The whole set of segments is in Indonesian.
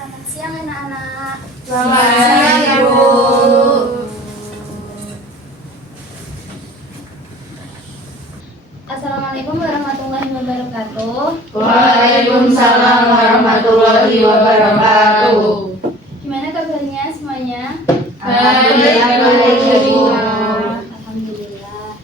Selamat siang anak-anak. Selamat siang Ibu. Assalamualaikum warahmatullahi wabarakatuh. Waalaikumsalam warahmatullahi wabarakatuh. Gimana kabarnya semuanya? Alhamdulillah. Alhamdulillah.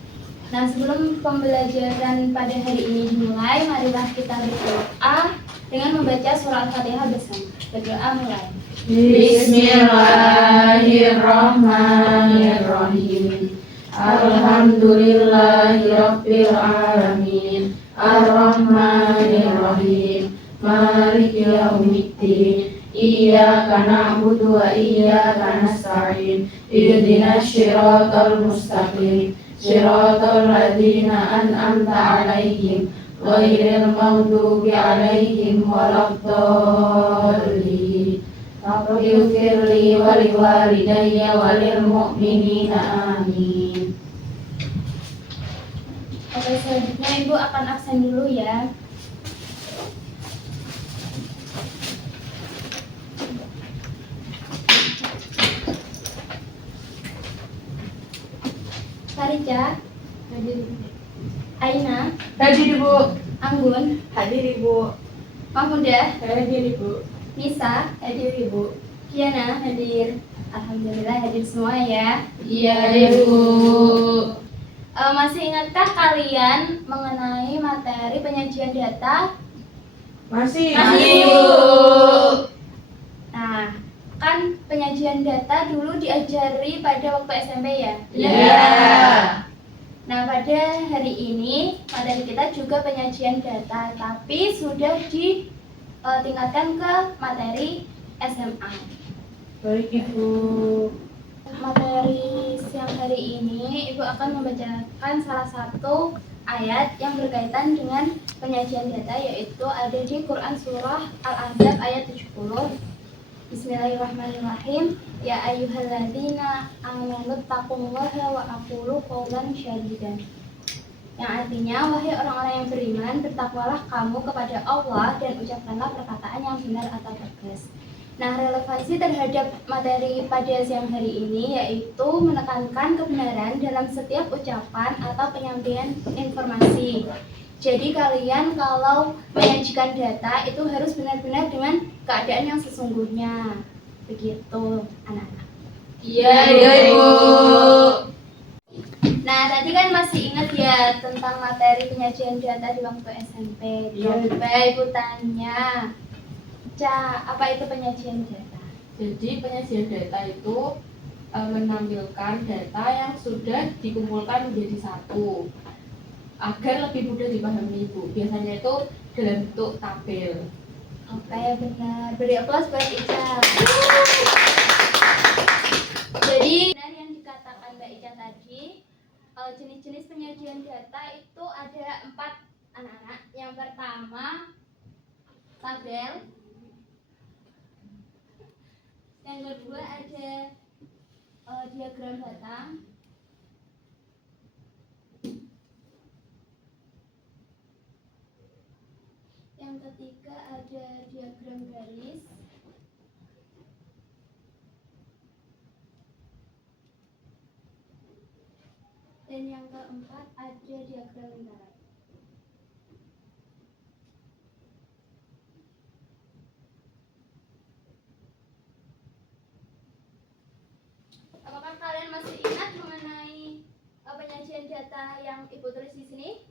Nah, sebelum pembelajaran pada hari ini dimulai, marilah kita berdoa dengan membaca surah Al-Fatihah bersama. Berdoa mulai. Bismillahirrahmanirrahim. Alhamdulillahirabbil alamin. Arrahmanirrahim. Maliki yaumiddin. Iyyaka na'budu wa iyyaka nasta'in. Ihdinas siratal mustaqim. Siratal ladzina an'amta 'alaihim ghairil maghdubi 'alaihim waladdallin. Rabbighfirli wa liwalidayya wa lil mu'minina amin. Oke, selanjutnya Ibu akan absen dulu ya. Farica, Hadir. Aina, Hadir Ibu. Anggun, Hadir Ibu. Mahmudah, Hadir Ibu. Nisa, Hadir Ibu. Kiana hadir. Alhamdulillah hadir semua ya. Iya Ibu. Masih ingatkah kalian mengenai materi penyajian data? Masih Ibu. Nah, kan penyajian data dulu diajari pada waktu SMP ya? Iya. Nah, pada hari ini materi kita juga penyajian data, tapi sudah ditingkatkan ke materi SMA. Baik Ibu. Materi siang hari ini Ibu akan membacakan salah satu ayat yang berkaitan dengan penyajian data, yaitu ada di Quran Surah Al-Ahzab ayat 70. Bismillahirrahmanirrahim. Ya ayyuhalladzina amanu taqullaha wa aqulu qawlan syadidan. Yang artinya, wahai orang-orang yang beriman, bertakwalah kamu kepada Allah dan ucapkanlah perkataan yang benar atau tegas. Nah, relevansi terhadap materi pada siang hari ini yaitu menekankan kebenaran dalam setiap ucapan atau penyampaian informasi. Jadi kalian kalau menyajikan data itu harus benar-benar dengan keadaan yang sesungguhnya. Begitu, anak-anak. Iya Ibu. Nah, tadi kan masih ingat ya tentang materi penyajian data di waktu SMP. Iya. Coba Ibu tanya, apa itu penyajian data? Jadi penyajian data itu menampilkan data yang sudah dikumpulkan menjadi satu agar lebih mudah dipahami Ibu. Biasanya itu dalam bentuk tabel. Oke, benar. Beri aplaus buat Ica. Jadi benar yang dikatakan Mbak Ica tadi, jenis-jenis penyajian data itu ada 4, anak-anak. Yang pertama tabel. Yang kedua ada diagram batang. Yang ketiga ada diagram garis. Dan yang keempat ada diagram lingkaran. Apakah kalian masih ingat mengenai penyajian data yang Ibu tulis di sini?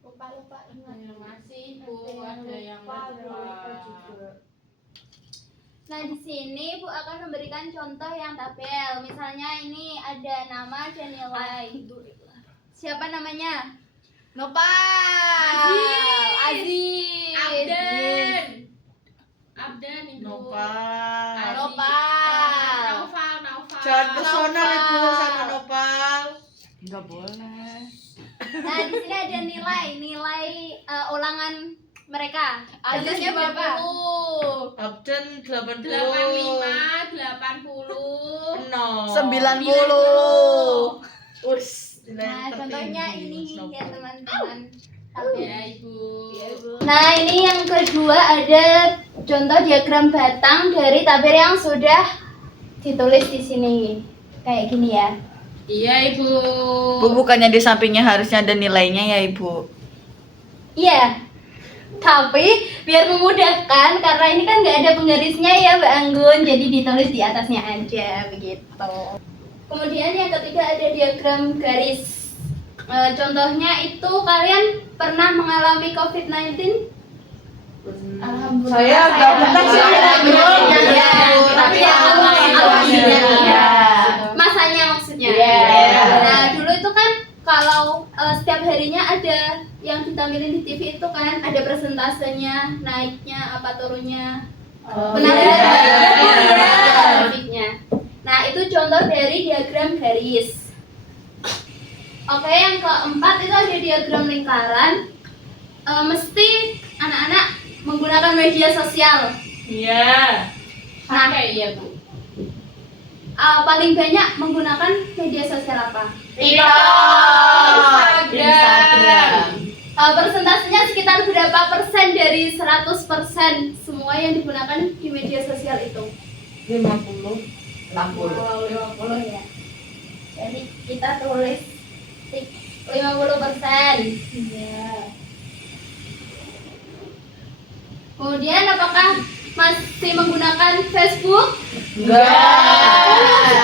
Lupa ingat. Yang masih Ibu, ada yang lupa. juga. Nah, di sini Bu akan memberikan contoh yang tabel. Misalnya ini ada nama dan nilai. Siapa namanya? Nopal. Aziz. Abdan Ibu. Nopal. Nopal. Naufal. Jangan personal Ibu Nopal. sama Nopal. Enggak boleh. Nah, di sini ada nilai ulangan mereka. Jumlahnya berapa? 80. Abden 80. 85, 80. 90. Us. Nah, contohnya ini ya teman-teman. Ya, Ibu. Nah, ini yang kedua ada contoh diagram batang dari tabir yang sudah ditulis di sini. Kayak gini ya. Iya, Ibu. Bu, bukannya di sampingnya harusnya ada nilainya ya, Ibu? Iya. Tapi biar memudahkan karena ini kan nggak ada penggarisnya ya Mbak Anggun, jadi ditulis di atasnya aja begitu. Kemudian yang ketiga ada diagram garis. Contohnya itu kalian pernah mengalami COVID-19? Alhamdulillah. Saya nggak pernah sih, Iya, tapi ya alhamdulillah. Iya. Masanya maksudnya. Iya. Nah, dulu itu kan kalau setiap harinya ada yang ditampilin di TV itu kan ada persentasenya, naiknya apa turunnya. Pernah iya. lihat nggak? Iya. Iya, grafiknya. Nah, itu contoh dari diagram garis. Oke, yang keempat itu ada diagram lingkaran. Mesti anak-anak menggunakan media sosial. Iya. Nah, Pakai ya, Bu. paling banyak menggunakan media sosial apa? Instagram. Persentasenya sekitar berapa persen dari 100% semua yang digunakan di media sosial itu? 50, 60. 50 ya. Jadi kita tulis 50%. Iya. Kemudian apakah masih menggunakan Facebook? Enggak.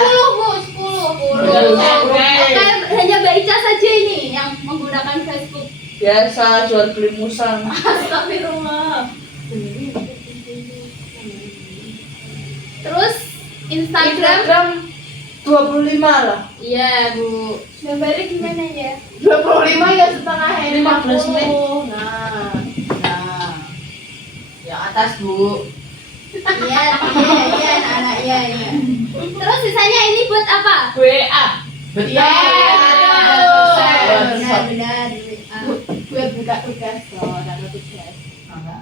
10 Bu, 10. Enggak. Oke, hanya Mbak Ica saja ini yang menggunakan Facebook. Biasa jual beli musang. Astagfirullah. Terus Instagram 25 lah. Iya, Bu. gambarnya gimana ya? 25 ya setengah 15 menit. Nah. Yang atas, Bu. Iya, anak-anak iya. Terus sisanya ini buat apa? WA. Iya, WhatsApp. benar. Buat buka tugas loh, dan tugas.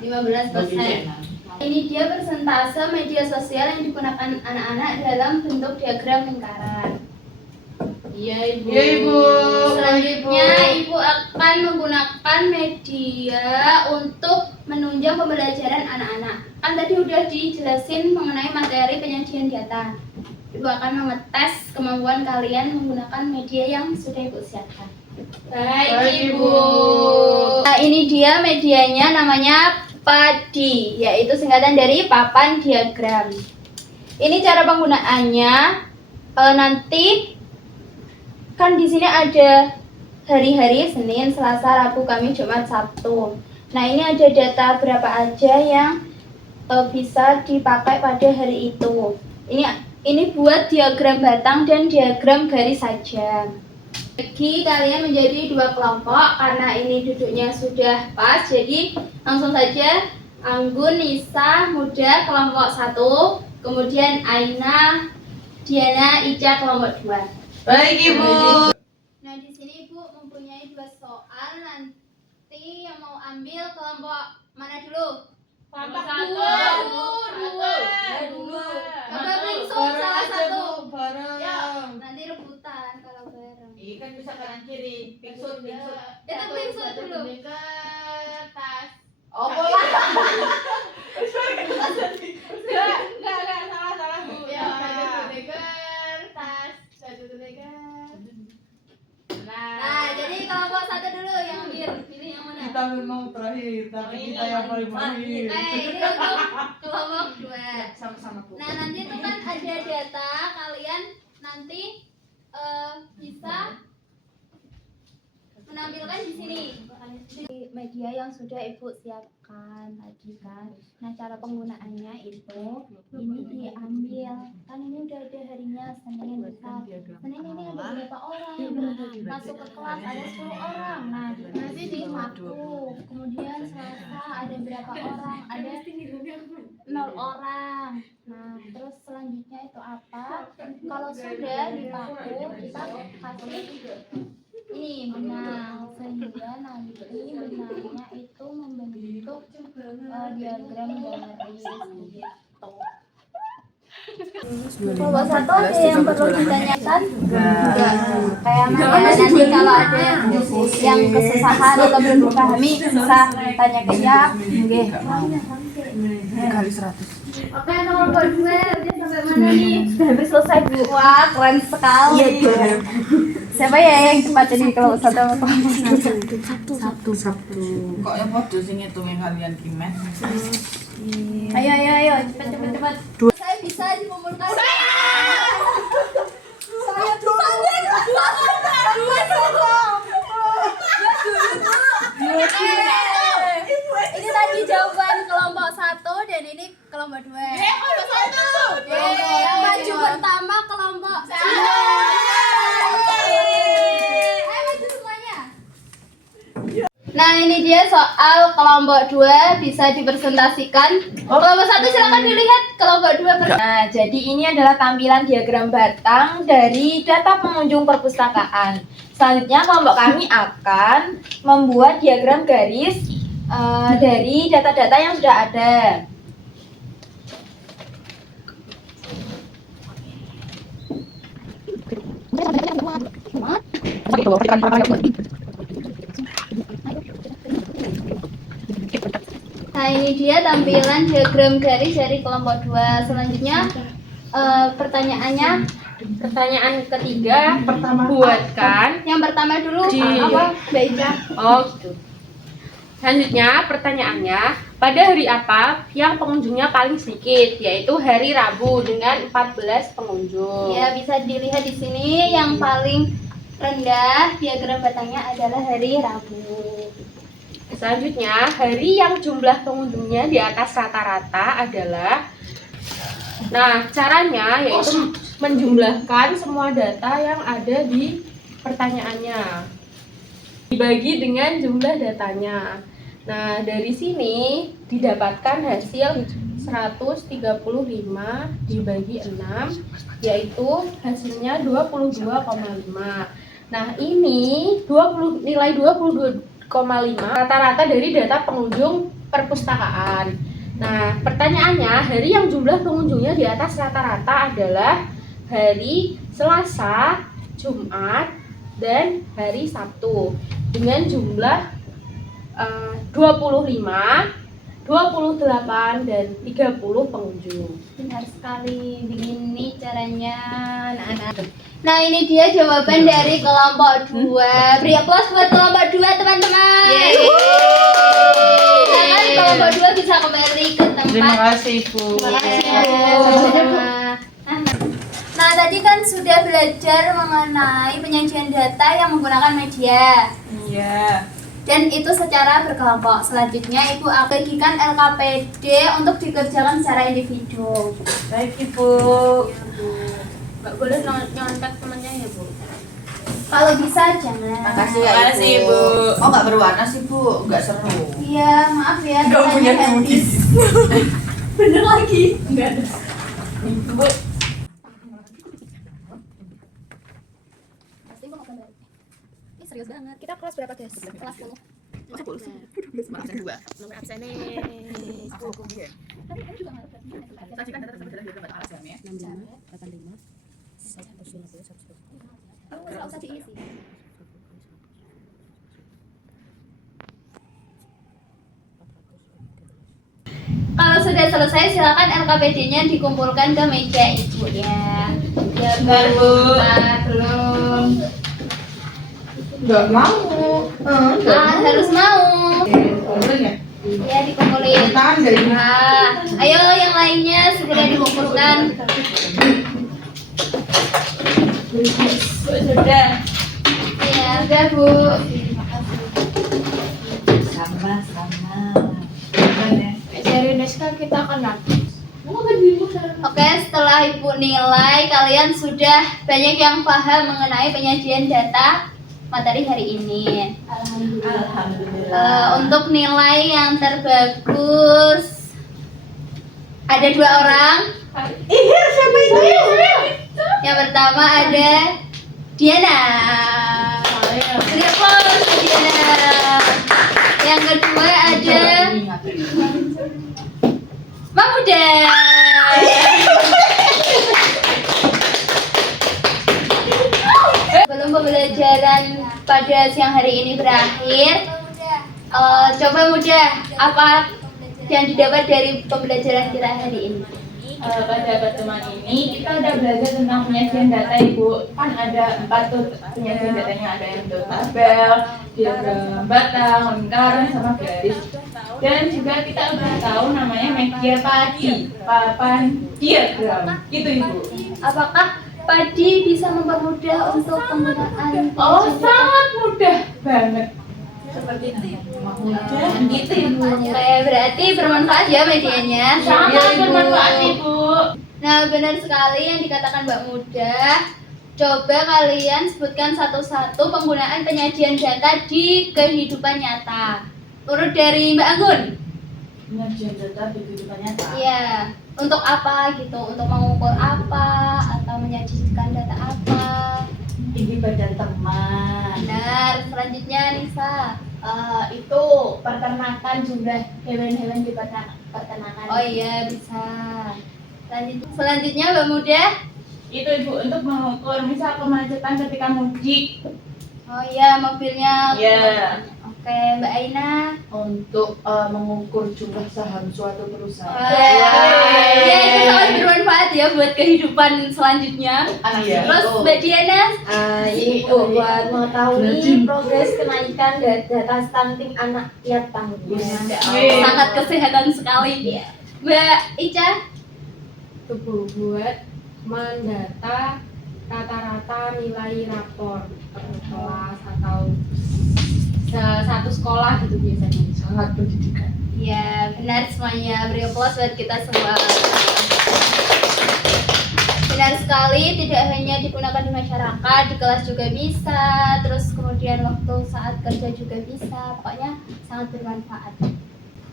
15%. Ini dia persentase media sosial yang digunakan anak-anak dalam bentuk diagram lingkaran. Iya, Ibu. Iya, Ibu. Selanjutnya, Ibu akan menggunakan media untuk menunjang pembelajaran anak-anak. Kan tadi udah dijelasin mengenai materi penyajian data. Ibu akan mengetes kemampuan kalian menggunakan media yang sudah Ibu siapkan. Baik, Ibu. Nah, ini dia medianya namanya PADI, yaitu singkatan dari papan diagram. Ini cara penggunaannya. Nanti kan di sini ada hari-hari Senin, Selasa, Rabu, Kamis, Jumat, Sabtu. Nah, ini ada data berapa aja yang bisa dipakai pada hari itu. Ini buat diagram batang dan diagram garis saja. Bagi kalian menjadi dua kelompok karena ini duduknya sudah pas, jadi langsung saja Anggun, Nisa, Muda kelompok 1, kemudian Aina, Diana, Ica kelompok 2. Baik, Ibu. Nah, di sini Ibu mempunyai 2 soal. Nanti yang mau ambil kelompok mana dulu? Kelompok dua. Coba langsung salah satu. Bareng. Nanti rebutan kalau bareng. Iya kan bisa kanan kiri. Pingsut. Itu pingsut dulu. Kertas. Oh, bola. Enggak, salah, Bu. Ya, kertas. Nah, jadi kelompok 1 dulu yang ambil. Pilih yang mana? Kita memang terakhir, tapi kita yang paling akhir. Ini untuk kelompok 2. Sama-sama, Bu. Nah, nanti itu kan ada data, kalian nanti bisa menampilkan di sini di media yang sudah Ibu siapkan tadi kan. Nah, cara penggunaannya itu ini diambil kan ini udah ada harinya Senin, Senin ini ada berapa orang masuk ke kelas, ada 10 orang. Nah, nanti di aku kemudian Selasa ada berapa orang, ada 0 orang. Nah, terus selanjutnya itu apa? Kalau sudah dipaku, kita kasih ini benang sehingga nanti benangnya itu membentuk diagram garis gitu. Kelompok 1 ada yang perlu ditanyakan? Enggak. Kayak mana nanti kalau ada yang kesusahan atau belum dipahami bisa tanya ke siap. Nggih. Kali 100. Oke, kelompok 2 udah sampai mana nih? Sudah hampir selesai, Bu. Wah, keren sekali. Iya, siapa ya yang cepat jadi kelompok 1 sama kelompok 2? Sabtu. Kok ya podo sing ngitungnya kalian kimen? Ayo, cepat. Saya bisa dikumpulkan. Saya ini tadi jawaban kelompok 1 dan ini kelompok 2. Kelompok 1. Yang maju pertama kelompok 1. Ayo maju semuanya. Nah, ini dia soal kelompok 2 bisa dipresentasikan. Kelompok 1 silakan dilihat, kelompok 2 Nah, jadi ini adalah tampilan diagram batang dari data pengunjung perpustakaan. Selanjutnya kelompok kami akan membuat diagram garis dari data-data yang sudah ada. Nah, ini dia tampilan diagram garis dari kelompok 2. Selanjutnya pertanyaannya Pertanyaan ketiga, buatkan. yang pertama dulu Di- apa? Mbak Ika. Oh gitu. Selanjutnya pertanyaannya, pada hari apa yang pengunjungnya paling sedikit? Yaitu hari Rabu dengan 14 pengunjung. Ya, bisa dilihat di sini yang paling rendah diagram batangnya adalah hari Rabu. Selanjutnya, hari yang jumlah pengunjungnya di atas rata-rata adalah, nah caranya yaitu menjumlahkan semua data yang ada di pertanyaannya dibagi dengan jumlah datanya. Nah, dari sini didapatkan hasil 135 dibagi 6, yaitu hasilnya 22,5. Nah, ini nilai 22,5 rata-rata dari data pengunjung perpustakaan. Nah, pertanyaannya, hari yang jumlah pengunjungnya di atas rata-rata adalah hari Selasa, Jumat, dan hari Sabtu dengan jumlah 25, 28, dan 30 pengunjung. Benar sekali, begini caranya anak-anak. Nah, ini dia jawaban dari kelompok 2. Beri aplaus buat kelompok 2, teman-teman. Silakan kelompok 2 bisa kembali ke tempat. Terima kasih, Bu. Nah, tadi kan sudah belajar mengenai penyajian data yang menggunakan media. Iya. Dan itu secara berkelompok. Selanjutnya Ibu akan bagikan LKPD untuk dikerjakan secara individu. Baik, Ibu. Nggak boleh nyontek temannya ya, Bu? Kalau bisa jangan. Makasih ya, Ibu. Oh, nggak berwarna sih, Bu. Nggak seru. Iya, maaf ya. Nggak punya datanya habis. Bener lagi. Enggak ada. Bu. Pasti gua nggak kembali. Ini serius banget. Kita kelas berapa, guys? Kelas 10. 10. Nomor absennya Tapi juga nggak ada. Tadi kan data tersebut adalah data alasan ya. 65, 85, 190, 110. Oh, nggak usah diisi. Kalau sudah selesai, silakan LKPD-nya dikumpulkan ke meja Ibu ya. Ya, Bu. Belum. Nggak mau. Harus mau. Kumpulin ya? Ya, dikumpulin. Tangan dari Nah, ayo yang lainnya segera dikumpulkan. Sudah. Ya, udah Bu. Sama-sama. Dari Deska kita akan nanti. Oke, setelah Ibu nilai, kalian sudah banyak yang paham mengenai penyajian data materi hari ini. Alhamdulillah. Untuk nilai yang terbagus ada 2 orang. Iya, siapa itu? Yang pertama ada Diana. Beri aplaus untuk Diana. Yang kedua ada Mahmuda. pada siang hari ini berakhir. Coba mudah, apa yang didapat dari pembelajaran kita hari ini? Pada pertemuan ini kita udah belajar tentang penyajian data Ibu. Kan ada 4 tuh penyajian datanya, ada yang bentuk tabel, diagram batang, lingkaran, sama garis. Dan juga kita udah tahu namanya media padi, papan diagram, gitu Ibu. Apakah padi bisa mempermudah untuk penggunaan? Oh, sangat mudah banget. Seperti itu. Gitu Ibu. Oke, berarti bermanfaat ya medianya. Sangat bermanfaat Ibu. Nah, benar sekali yang dikatakan Mbak Muda. Coba kalian sebutkan satu-satu penggunaan penyajian data di kehidupan nyata. Urut dari Mbak Anggun. Penyajian data di kehidupan nyata. Iya, untuk apa gitu? Untuk mengukur apa atau menyajikan data apa? Tinggi badan teman. Benar. Selanjutnya Nisa. Itu peternakan jumlah hewan-hewan di peternakan. Oh iya, bisa. Selanjutnya Mbak Muda. Itu Ibu untuk mengukur misal kemacetan ketika mudik. Oh iya, mobilnya. Iya. Oke, Mbak Aina. Untuk mengukur jumlah saham suatu perusahaan. Ya, itu sangat bermanfaat ya buat kehidupan selanjutnya. Iya. Terus Mbak Diana. Itu buat mengetahui progres kenaikan data stunting anak piatu. Sangat kesehatan sekali. Mbak Ica. Itu Bu, buat mendata rata-rata nilai rapor per kelas atau satu sekolah gitu biasanya. Sangat pendidikan. Ya, benar semuanya. Beri aplaus buat kita semua. Benar sekali, tidak hanya digunakan di masyarakat, di kelas juga bisa, terus kemudian waktu saat kerja juga bisa. Pokoknya sangat bermanfaat.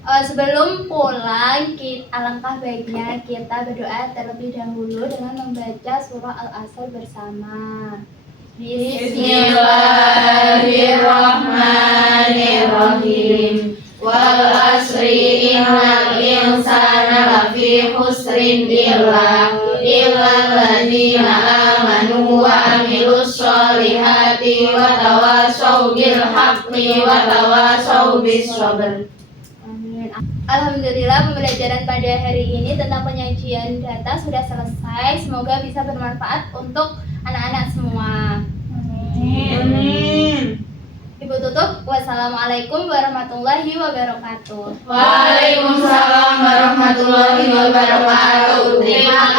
Sebelum pulang, alangkah baiknya kita berdoa terlebih dahulu dengan membaca surah Al-Asr bersama. Bismillahirrahmanirrahim. Wal asri innal insana lafi khusrin illa alladziina aamanu wa amilus sholihati wa tawashaw bil haqqi wa tawashaw bis sabr. Alhamdulillah, pembelajaran pada hari ini tentang penyajian data sudah selesai. Semoga bisa bermanfaat untuk anak-anak semua. Amin. Ibu tutup. Wassalamualaikum warahmatullahi wabarakatuh. Waalaikumsalam warahmatullahi wabarakatuh. Terima